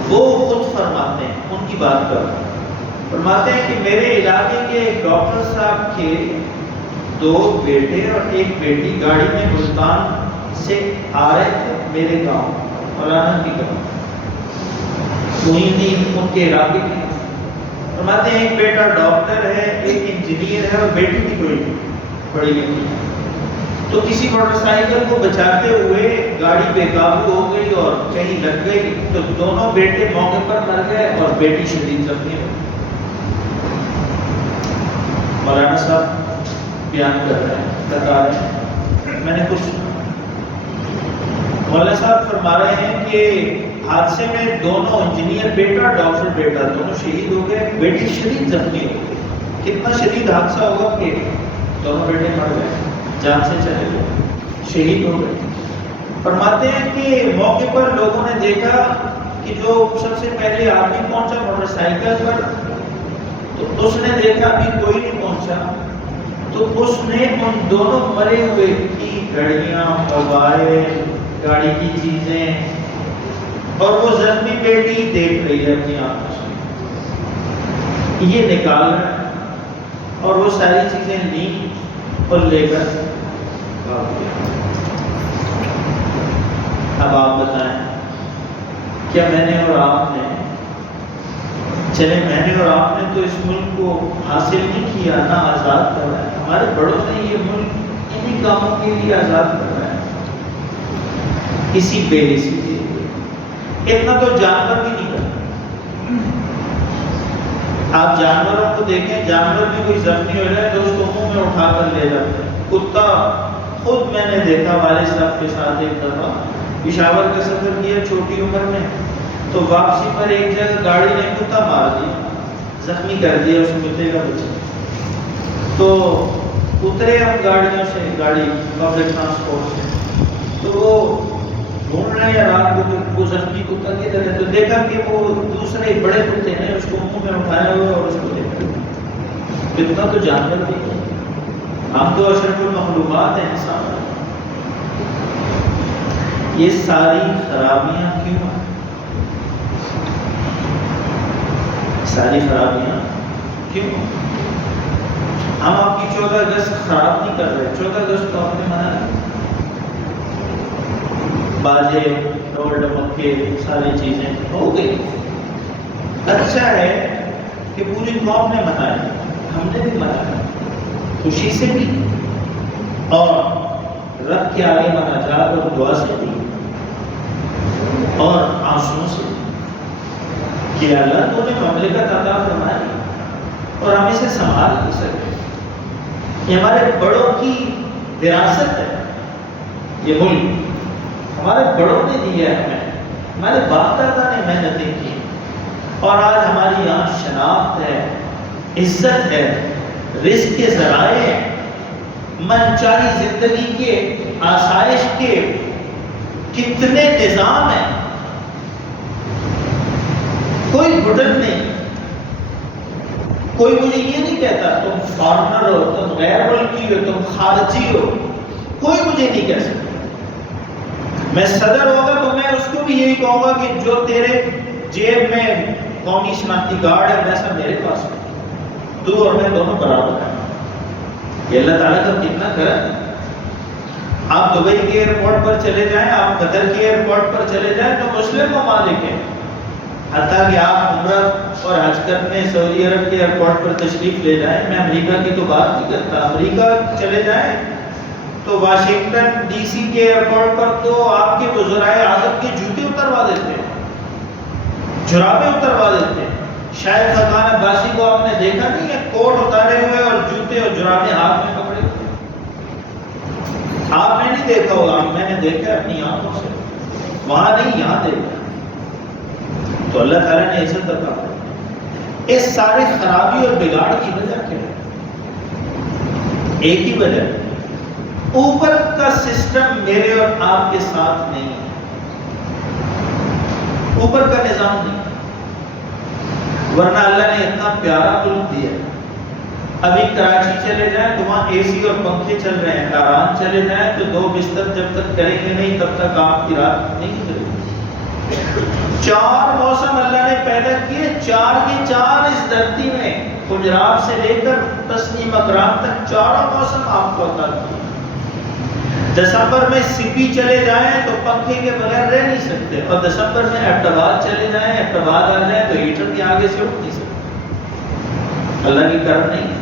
وہ خود فرماتے ہیں، ان کی بات کرتے ہیں، فرماتے ہیں کہ میرے علاقے کے ایک ڈاکٹر صاحب کے 2 بیٹے اور 1 بیٹی گاڑی میں ملتان سے آ رہے تھے میرے گاؤں، مولانا کی گاؤں، وہیں نہیں ان کے علاقے کی۔ فرماتے ہیں ایک بیٹا ڈاکٹر ہے، ایک انجینئر ہے اور بیٹی بھی کوئی پڑھی لکھی ہے۔ تو کسی موٹر سائیکل کو بچاتے ہوئے گاڑی بے قابو ہو گئی اور کہیں لگ گئی، تو دونوں بیٹے موقع پر مر گئے اور بیٹی شدید زخمی ہو گئی۔ مولانا صاحب بیان کر رہے ہیں، بتا رہے ہیں، میں نے کچھ سنا۔ مولانا صاحب فرما رہے ہیں کہ حادثے میں دونوں انجینئر بیٹا ڈاکٹر بیٹا دونوں شہید ہو گئے، بیٹی شدید زخمی ہو گئی۔ کتنا شدید حادثہ ہوگا کہ دونوں بیٹے مر گئے، جان سے چلے گئے، شہید ہو گئے۔ فرماتے ہیں کہ موقع پر لوگوں نے دیکھا کہ جو سب سے پہلے آدمی پہنچا موٹر سائیکل پر، تو اس نے دیکھا ابھی کوئی نہیں پہنچا، تو اس نے ان دونوں مرے ہوئے کی گھڑیاں، موبائل، گاڑی کی چیزیں، اور وہ زخمی بیٹی دیکھ رہی ہے اپنی آنکھوں سے، یہ نکال رہا ہے، اور وہ ساری چیزیں لیں اور لے کر بھاگ گیا۔ اب آپ بتائیں، کیا میں نے اور آپ نے، چلے میں نے اور آپ نے تو اس ملک کو حاصل نہیں کیا، نہ آزاد کرا ہے، ہمارے بڑوں نے یہ ملک انہی کاموں کے لیے آزاد کرا ہے، اسی بے حسی کے لیے۔ اتنا تو جانور بھی نہیں کرتا۔ آپ جانوروں کو دیکھیں، جانور بھی کوئی زخمی ہو جائے تو اس کو منہ میں اٹھا کر لے جاتے ہیں۔ کتا خود میں نے دیکھا، والد صاحب کے ساتھ ایک دفعہ پشاور کا سفر کیا چھوٹی عمر میں، تو واپسی پر ایک جگہ گاڑی نے کتا مار دیا، زخمی کر دیا اس کتے کا بچہ. تو اترے ہم گاڑیوں سے، گاڑی پبلک ٹرانسپورٹ سے، تو وہ ڈھونڈ رہے ہیں رات کو کہ وہ زخمی کتا کدھر ہے. تو دیکھا کہ وہ دوسرے بڑے کتے نے اس کو منہ میں اٹھایا ہوا اور اس کو دیکھا. کتا تو جانور بھی ہے، ہم تو اشرف المخلوقات ہیں انسان. یہ ساری خرابیاں کیوں ہیں؟ ساری خرابیاں کیوں؟ ہم آپ کی 14 اگست خراب نہیں کر رہے. 14 اگست تو آپ نے منع نہیں، باجے ڈول ڈمکے ساری چیزیں ہو گئی. اچھا ہے کہ پوری قوم نے منایا، ہم نے بھی منایا، خوشی سے بھی اور رب کے آگے مناجات اور دعا سے بھی اور آنسوؤں سے کہ اللہ تو نے مملکت عطا فرمائی اور ہم اسے سنبھال نہیں سکتے. یہ ہمارے بڑوں کی وراثت ہے، یہ ملک ہمارے بڑوں نے دیا ہے ہمیں، ہمارے باپ دادا نے محنتیں کی اور آج ہماری یہاں شناخت ہے، عزت ہے، رزق کے ذرائع ہیں، من چاہی زندگی کے آسائش کے کتنے نظام ہیں. کوئی گھٹن نہیں. کوئی مجھے یہ نہیں کہتا تم فارنر ہو، تم غیر ملکی ہو، تم خارجی ہو. کوئی مجھے نہیں کہہ سکتا. میں صدر ہوگا تو میں اس کو بھی یہی کہوں گا کہ جو تیرے جیب میں قومی شناختی کارڈ ہے ویسا میرے پاس ہے، تو اور میں دونوں برابر ہیں. یہ اللہ تعالیٰ کا کتنا کرم ہے. آپ دبئی کے ایئرپورٹ پر چلے جائیں، آپ قطر کے ایئرپورٹ پر چلے جائیں تو مسلم ممالک ہیں. حتیٰ کہ آپ عمرہ اور حج کرنے سعودی عرب کے ایئرپورٹ پر تشریف لے جائیں، میں امریکہ کی تو بات نہیں کرتا، امریکہ چلے جائیں تو واشنگٹن ڈی سی کے ایئرپورٹ پر تو آپ کے وزرائے اعظم کے جوتے اتروا دیتے ہیں، جرابیں اتروا دیتے ہیں. شاید خاقان عباسی کو آپ نے دیکھا نہیں ہے، کوٹ اتارے ہوئے اور جوتے اور جرابیں ہاتھ میں پکڑے ہوئے. آپ نے نہیں دیکھا ہوگا، میں نے دیکھا اپنی آنکھوں سے، وہاں نہیں یہاں دیکھا. تو اللہ تعالیٰ نے عزت عطا فرمائی. اس سارے خرابی اور بگاڑ کی وجہ کیا ہے؟ ایک ہی وجہ، اوپر کا سسٹم میرے اور آپ کے ساتھ نہیں ہے، اوپر کا نظام نہیں. ورنہ اللہ نے اتنا پیارا ملک دیا. ابھی کراچی چلے جائیں تو وہاں اے سی اور پنکھے چل رہے ہیں. ایران چلے جائیں تو 2 بستر جب تک کریں گے نہیں تب تک آپ کی رات نہیں چلے گی. 4 موسم اللہ نے پیدا کیے، 4 کے 4 اس دھرتی میں، حجرات سے لے کر تسنیم اکرام تک 4 موسم آپ کو عطا کیے. دسمبر میں سپی چلے جائیں تو پنکھے کے بغیر رہ نہیں سکتے، اور دسمبر میں ایبٹآباد چلے جائیں، ایبٹآباد آ جائیں تو ہیٹر کے آگے سے اٹھ نہیں سکتے. اللہ کی کرم نہیں ہے.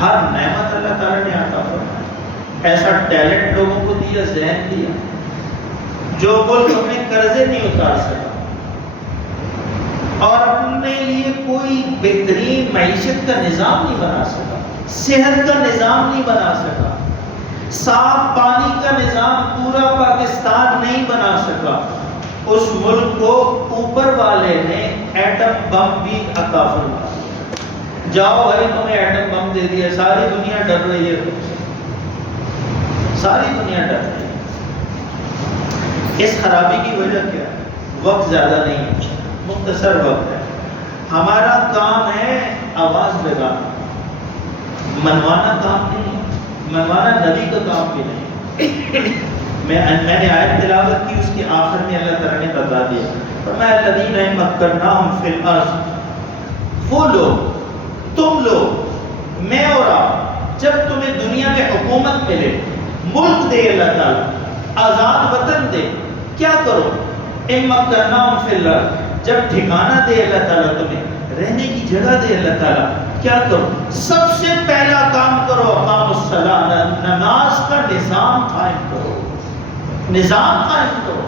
ہر نعمت اللہ تعالیٰ نے عطا فرمائی. ایسا ٹیلنٹ لوگوں کو دیا، ذہن دیا. جو ملک اپنے قرضے نہیں اتار سکا اور اپنے لیے کوئی بہترین معیشت کا نظام نہیں بنا سکا، صحت کا نظام نہیں بنا سکا، صاف پانی کا نظام پورا پاکستان نہیں بنا سکا، اس ملک کو اوپر والے نے ایٹم بم بھی عطا فرمایا. جاؤ بھائی تمہیں ایٹم بم دے دیا، ساری دنیا ڈر رہی ہے، ساری دنیا ڈر رہی ہے. اس خرابی کی وجہ کیا ہے؟ وقت زیادہ نہیں ہے، مختصر وقت ہے. ہمارا کام ہے آواز لگانا، منوانا کام نہیں ہے. منوانا نبی کا کام بھی نہیں. میں نے آیت تلاوت کی، اس کے آخر میں اللہ تعالیٰ نے بتا دیا، فرمایا الذین مکناہم فی الارض، وہ لوگ، تم لوگ، میں اور آپ، جب تمہیں دنیا میں حکومت ملے، ملک دے اللہ تعالیٰ، آزاد وطن دے، کیا کرو؟ مکناہم فی الارض، جب ٹھکانہ دے اللہ تعالیٰ تمہیں، رہنے کی جگہ دے اللہ تعالیٰ، کیا کرو؟ سب سے پہلا کام کرو اقام الصلاۃ، نماز کا نظام قائم کرو، نظام قائم کرو.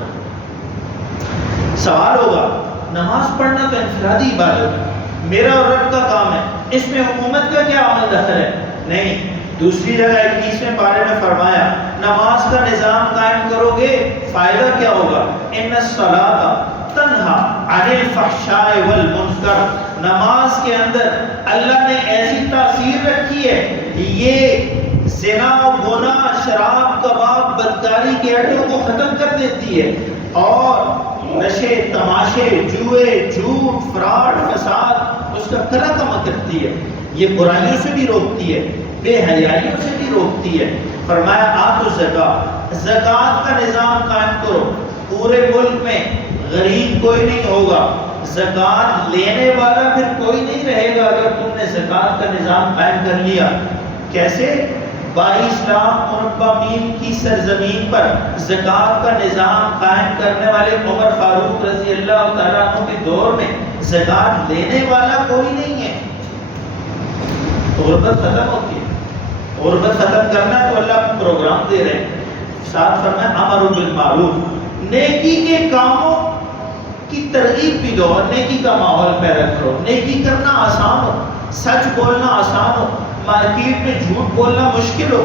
سوال ہوگا نماز پڑھنا تو انفرادی عبادت ہے، میرا اور رب کا کام ہے، اس میں حکومت کا کیا عمل دخل ہے؟ نہیں. دوسری جگہ 21ویں پارے میں فرمایا نماز کا نظام قائم کرو گے، فائدہ کیا ہوگا؟ ان الصلاۃ تنہا عن الفحشاء والمنکر، نماز کے اندر اللہ نے ایسی تاثیر رکھی ہے، یہ زنا، گناہ، شراب، کباب، بدکاری کے اڈوں کو ختم کر دیتی ہے، اور نشے، تماشے، جوئے، جھوٹ، فراڈ، فساد اس کا کلا کما کرتی ہے، یہ برائیوں سے بھی روکتی ہے، بے حیائیوں سے بھی روکتی ہے۔ فرمایا آتو زکات، زکات کا نظام قائم کرو، پورے ملک میں غریب کوئی نہیں ہوگا، زکات لینے والا پھر کوئی نہیں رہے گا اگر تم نے زکات کا نظام قائم کر لیا۔ کیسے؟ 22 لاکھ مربع میل کی سرزمین پر زکات کا نظام قائم کرنے والے عمر فاروق رضی اللہ تعالیٰ عنہ کے دور میں زکات لینے والا کوئی نہیں ہے، غربت ختم ہوتی ہے۔ غربت ختم کرنا تو اللہ پروگرام دے رہے ہیں، ساتھ فرمایا امر بالمعروف، نیکی کے کاموں کی ترغیب بھی دو، نیکی کا ماحول پیدا کرو، نیکی کرنا آسان ہو، سچ بولنا آسان ہو، مارکیٹ میں جھوٹ بولنا مشکل ہو،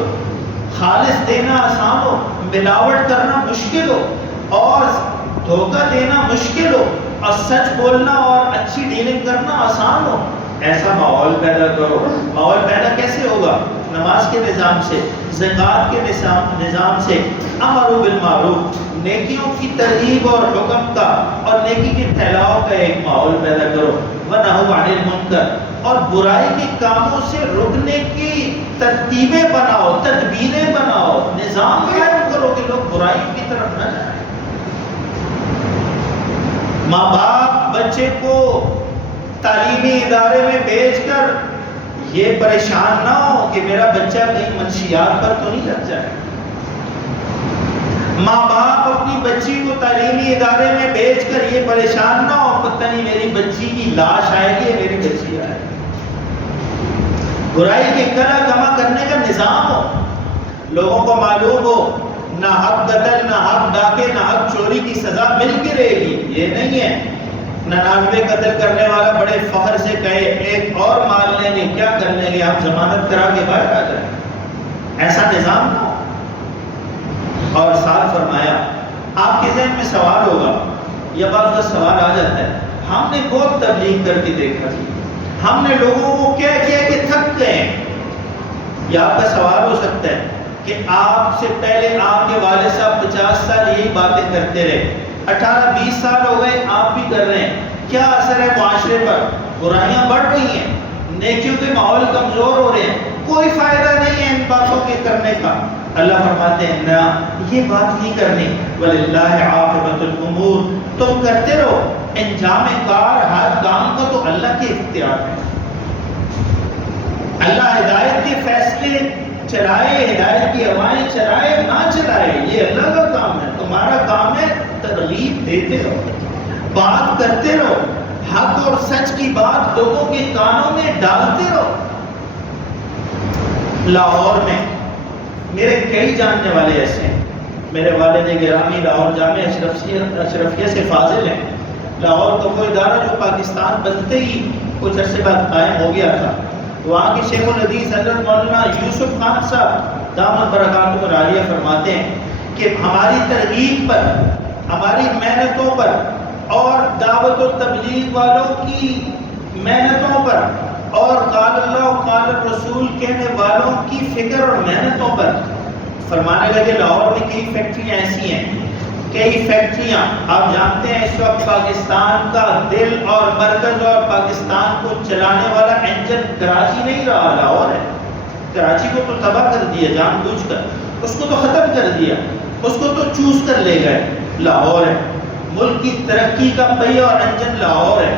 خالص دینا آسان ہو، ملاوٹ کرنا مشکل ہو، اور دھوکہ دینا مشکل ہو، اور سچ بولنا اور اچھی ڈیلنگ کرنا آسان ہو، ایسا ماحول پیدا کرو۔ ماحول پیدا کیسے ہوگا؟ نماز کے نظام سے، زکات کے نظام سے، امر بالمعروف، نیکیوں کی ترغیب اور حکم کا اور نیکی کے پھیلاؤ کا ایک ماحول پیدا کرو، ونہی عن المنکر، اور برائی کے کاموں سے رکنے کی ترتیبیں بناؤ، تدبیریں بناؤ، نظام قائم کرو کہ لوگ برائیوں کی طرف نہ جائیں۔ ماں باپ بچے کو تعلیمی ادارے میں بھیج کر یہ پریشان نہ ہو کہ میرا بچہ کہیں منشیات پر تو نہیں لگ جائے۔ ماں باپ اپنی بچی کو تعلیمی ادارے میں بھیج کر یہ پریشان نہ ہو پتہ نہیں میری بچی کی لاش آئے گی، میری بچی آئے گی۔ برائی کے کلا کما کرنے کا نظام ہو، لوگوں کو معلوم ہو نہ حق قتل، نہ حق ڈاکے، نہ حق چوری کی سزا مل کے رہے گی، یہ نہیں ہے 99 قتل کرنے والا بڑے فخر سے کہے ایک اور مار لیں گے، کیا کر لیں گے، آپ ضمانت کرا کے باہر آ جائیں، ایسا نظام نہ ہو۔ اور ساتھ فرمایا آپ کے ذہن میں سوال ہوگا، یا بعض کا سوال آ جاتا ہے، ہم نے بہت تبلیغ کر کے دیکھا جی، ہم نے لوگوں کو کیا کیا کہ تھک گئے۔ یا آپ کا سوال ہو سکتا ہے کہ آپ سے پہلے آپ کے والد صاحب 50 سال یہی باتیں کرتے رہے، 18-20 سال ہو گئے آپ بھی کر رہے ہیں، کیا اثر ہے معاشرے پر؟ برائیاں بڑھ رہی ہیں، نیکیوں کے ماحول کمزور ہو رہے ہیں، کوئی فائدہ نہیں ہے ان باتوں کے کرنے کا۔ اللہ فرماتے ہیں نہ، یہ بات نہیں کرنی، وَلِلَّهِ عَاقِبَةُ الْأُمُورِ، تم کرتے رہو، انجام کار ہر کام کا تو اللہ کے اختیار ہے۔ اللہ ہدایت کے فیصلے چلائے، ہدایت کی ہوائیں چلائے نہ چلائے، یہ اللہ کا کام ہے، تمہارا کام ہے ترغیب دیتے رہو، بات کرتے رہو، حق اور سچ کی بات لوگوں کے کانوں میں ڈالتے رہو۔ لاہور میں میرے کئی جاننے والے ایسے ہیں، میرے والد گرامی لاہور جامع اشرفیہ سے فاضل ہیں۔ لاہور کا وہ ادارہ جو پاکستان بنتے ہی کچھ عرصے بعد قائم ہو گیا تھا، وہاں کے شیخ الحدیث حضرت مولانا یوسف خان صاحب دامت برکاتہ العالیہ فرماتے ہیں کہ ہماری ترغیب پر، ہماری محنتوں پر اور دعوت و تبلیغ والوں کی محنتوں پر اور قال اللہ و قال الرسول کہنے والوں کی فکر اور محنتوں پر، فرمانے لگے لاہور میں کئی فیکٹریاں ایسی ہیں، کئی فیکٹریاں، آپ جانتے ہیں اس وقت پاکستان کا دل اور مرکز اور پاکستان کو چلانے والا انجن کراچی نہیں رہا، لاہور ہے۔ کراچی کو تو تباہ کر دیا جان بوجھ کر، اس کو تو ختم کر دیا، اس کو تو چوس کر لے گئے، لاہور ہے۔ ملک کی ترقی کا پہیہ اور انجن لاہور ہے۔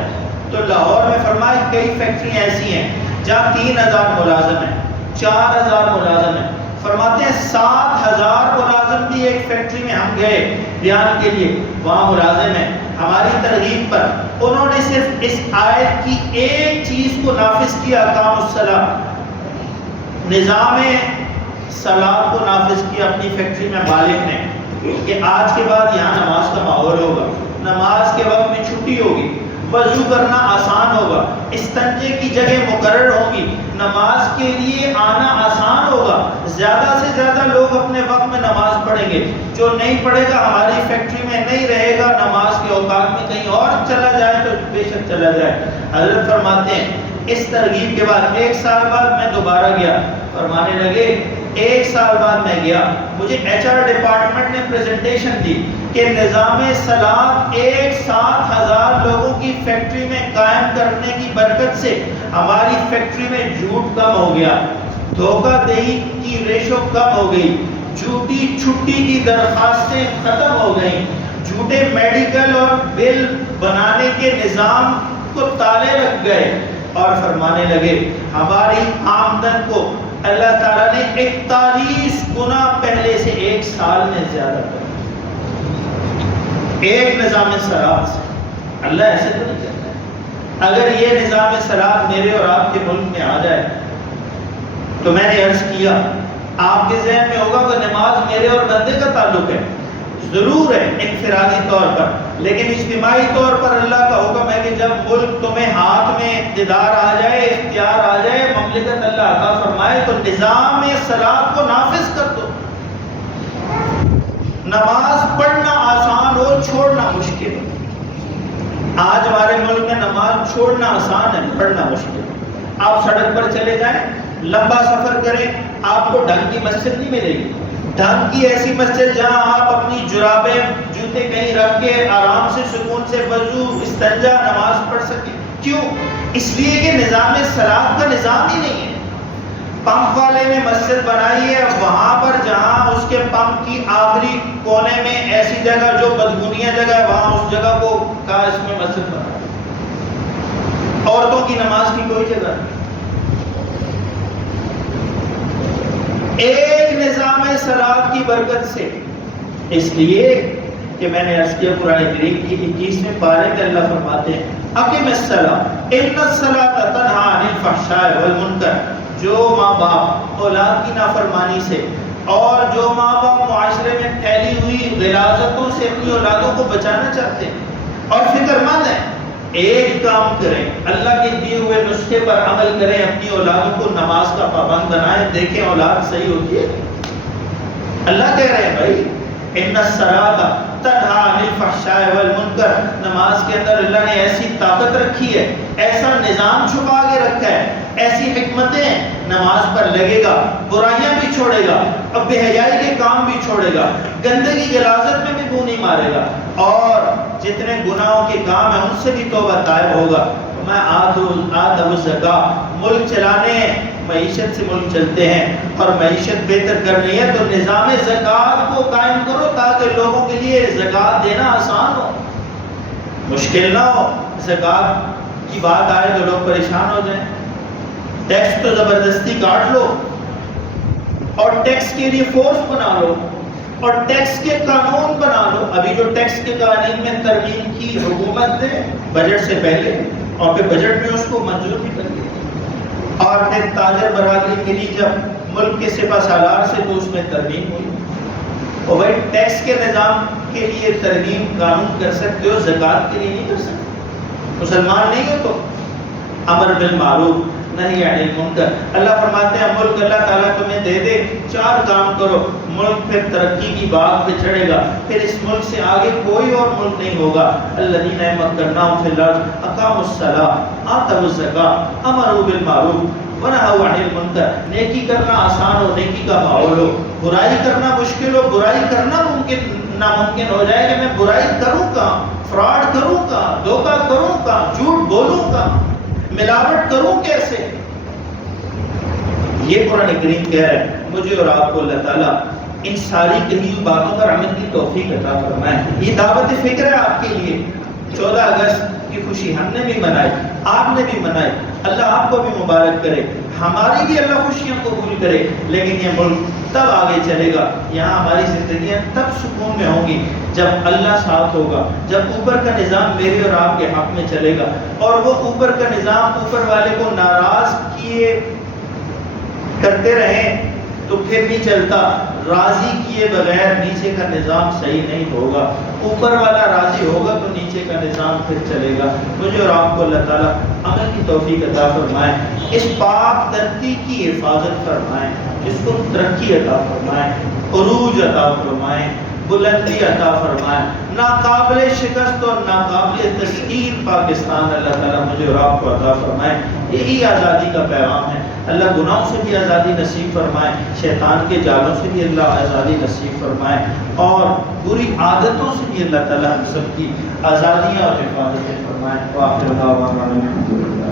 تو لاہور میں فرمایا کئی فیکٹریاں ایسی ہیں جہاں 3000 ملازم ہیں، 4000 ملازم ہیں، فرماتے ہیں 7000 ملازم بھی ایک فیکٹری میں ہم گئے بیان کے لیے، وہاں ملازم ہیں۔ ہماری ترغیب پر انہوں نے صرف اس آیت کی ایک چیز کو نافذ کیا، اقام الصلاۃ، نظام صلاۃ کو نافذ کیا اپنی فیکٹری میں مالک نے، کہ آج کے بعد یہاں نماز کا ماحول ہوگا، نماز کے وقت میں چھٹی ہوگی، وضو کرنا آسان ہوگا، استنجے کی جگہ مقرر ہوگی، نماز کے لیے آنا آسان ہوگا، زیادہ سے زیادہ لوگ اپنے وقت میں نماز پڑھیں گے. جو نہیں پڑھے گا ہماری فیکٹری میں نہیں رہے گا نماز کے اوقات میں کہیں اور چلا جائے تو بے شک چلا جائے. حضرت فرماتے ہیں اس ترغیب کے بعد 1 سال بعد میں دوبارہ گیا. فرمانے لگے 1 سال بعد میں گیا, مجھے HR ڈپارٹمنٹ نے پریزنٹیشن دی کہ نظام صلاۃ ایک ساتھ 1000 لوگوں کی فیکٹری میں قائم کرنے کی برکت سے ہماری فیکٹری میں جھوٹ کم ہو گیا, دھوکہ دہی کی ریشو کم ہو گئی, جھوٹی چھٹی کی درخواستیں ختم ہو گئیں, جھوٹے میڈیکل اور بل بنانے کے نظام کو تالے لگ گئے. اور فرمانے لگے ہماری آمدن کو اللہ تعالیٰ نے 41 گنا پہلے سے 1 سال میں زیادہ کر ایک نظام صلاۃ سے. اللہ ایسے تو نہیں کرتا ہے. اگر یہ نظام صلاۃ میرے اور آپ کے ملک میں آ جائے تو میں نے عرض کیا آپ کے ذہن میں ہوگا کہ نماز میرے اور بندے کا تعلق ہے, ضرور ہے انفرادی طور پر, لیکن اجتماعی طور پر اللہ کا حکم ہے کہ جب ملک تمہیں ہاتھ میں اقتدار آ جائے, اختیار آ جائے, مملکت اللہ عطا فرمائے تو نظام صلاۃ کو نافذ کر دو. نماز پڑھنا آسان ہو, چھوڑنا مشکل ہو. آج ہمارے ملک میں نماز چھوڑنا آسان ہے, پڑھنا مشکل ہے. آپ سڑک پر چلے جائیں, لمبا سفر کریں, آپ کو ڈھنگ کی مسجد نہیں ملے گی. ڈھنگ کی ایسی مسجد جہاں آپ اپنی جرابیں جوتے کہیں رکھ کے آرام سے سکون سے وضو استنجا نماز پڑھ سکیں. کیوں؟ اس لیے کہ نظام صلاۃ کا نظام ہی نہیں ہے. پمپ والے نے مسجد بنائی ہے, وہاں پر جہاں اس کے پمپ کی آخری کونے میں ایسی جگہ جو بدگونیاں جگہ ہے وہاں اس جگہ کو کہا اس میں مسجد بنا. عورتوں کی نماز کی کوئی جگہ نہیں. ایک نظام صلاۃ کی برکت سے, اس لیے کہ میں نے عرض کیا قرآن کریم کی 21ویں پارے میں اللہ فرماتے ہیں اقم الصلاۃ ان الصلاۃ تنہی عن الفحشاء والمنکر. جو ماں باپ اولاد کی نافرمانی سے اور جو ماں باپ معاشرے میں پھیلی ہوئی غلاظتوں سے اپنی اولادوں کو بچانا چاہتے ہیں اور فکر مند ہیں, ایک کام کریں, اللہ کے دیے ہوئے نسخے پر عمل کریں, اپنی اولادوں کو نماز کا پابند بنائیں, دیکھیں اولاد صحیح ہوتی ہے. اللہ کہہ رہے ہیں بھائی ان الصلاۃ تنہی عن الفحشاء والمنکر, نماز کے اندر اللہ نے ایسی طاقت رکھی ہے, ایسا نظام چھپا کے رکھا ہے, ایسی حکمتیں, نماز پر لگے گا برائیاں بھی چھوڑے گا, اب بے حیائی کے کام بھی چھوڑے گا, گندگی غلاظت میں بھی منہ نہیں مارے گا, اور جتنے گناہوں کے کام ہیں ان سے بھی توبہ طائب ہوگا. میں آدھا الزکاۃ, ملک چلانے معیشت سے ملک چلتے ہیں اور معیشت بہتر کرنی ہے تو نظام زکوٰۃ کو قائم کرو تاکہ لوگوں کے لیے زکوٰۃ دینا آسان ہو, مشکل نہ ہو. زکوٰۃ کی بات آئے تو لوگ پریشان ہو جائیں. ٹیکس تو زبردستی کاٹ لو اور ٹیکس کے لیے فورس بنا لو اور ٹیکس کے قانون بنا لو. ابھی جو ٹیکس کے قوانین میں ترمیم کی حکومت نے بجٹ سے پہلے اور پھر بجٹ میں اس کو منظور بھی کر دیا, اور پھر تاجر برادری کے لیے جب ملک کے سپہ سالار سے تو اس میں ترمیم ہوئی. اور بھائی ٹیکس کے نظام کے لیے ترمیم قانون کر سکتے ہو, زکوٰۃ کے لیے نہیں کر سکتے. مسلمان نہیں ہو تو امر بالمعروف نہی عن المنکر. اللہ فرماتے ہیں ملک اللہ تعالیٰ تمہیں دے دے, 4 کام کرو, ملک پھر ترقی کی باغ پہ چڑھے گا, پھر اس ملک سے آگے کوئی اور ملک نہیں ہوگا. الذین مکناہم فی الارض اقاموا الصلاۃ آتوا الزکاۃ امروا بالمعروف ونہوا عن المنکر. نیکی کرنا آسان ہو, نیکی کا ماحول ہو, برائی کرنا مشکل ہو, برائی کرنا ناممکن ہو جائے کہ میں برائی کروں کہاں, فراڈ کروں کہاں, دھوکہ کروں کہاں, جھوٹ بولوں کہاں, ملاوٹ کروں کیسے. یہ قرآن کریم کہہ رہا ہے مجھے اور آپ کو اللہ تعالیٰ ان ساری کہی ہوئی باتوں پر عمل کی توفیق عطا فرمائے. یہ دعوت فکر ہے آپ کے لیے. 14 اگست کی خوشی ہم نے بھی منائی, آپ نے بھی منائی, اللہ آپ کو بھی مبارک کرے, ہماری بھی اللہ خوشیاں قبول کرے. لیکن یہ ملک تب آگے چلے گا, یہاں ہماری زندگیاں تب سکون میں ہوں گی جب اللہ ساتھ ہوگا, جب اوپر کا نظام میرے اور آپ کے حق میں چلے گا. اور وہ اوپر کا نظام اوپر والے کو ناراض کیے کرتے رہیں تو پھر نہیں چلتا. راضی کیے بغیر نیچے کا نظام صحیح نہیں ہوگا، اوپر والا راضی ہوگا تو نیچے کا نظام پھر چلے گا۔ مجھے اور آپ کو اللہ تعالیٰ عمل کی توفیق عطا فرمائے، اس پاک دھرتی کی حفاظت فرمائے، اس کو ترقی عطا فرمائے، عروج عطا فرمائے، بلندی عطا فرمائے، ناقابل شکست اور ناقابل تسخیر پاکستان اللہ تعالیٰ مجھے اور آپ کو عطا فرمائے۔ یہی آزادی کا پیغام ہے۔ اللہ گناہوں سے بھی آزادی نصیب فرمائے، شیطان کے جالوں سے بھی اللہ آزادی نصیب فرمائے، اور بری عادتوں سے بھی اللہ تعالیٰ ہم سب کی آزادیاں اور حفاظتیں فرمائے۔ وآخر دعوانا الحمدللہ۔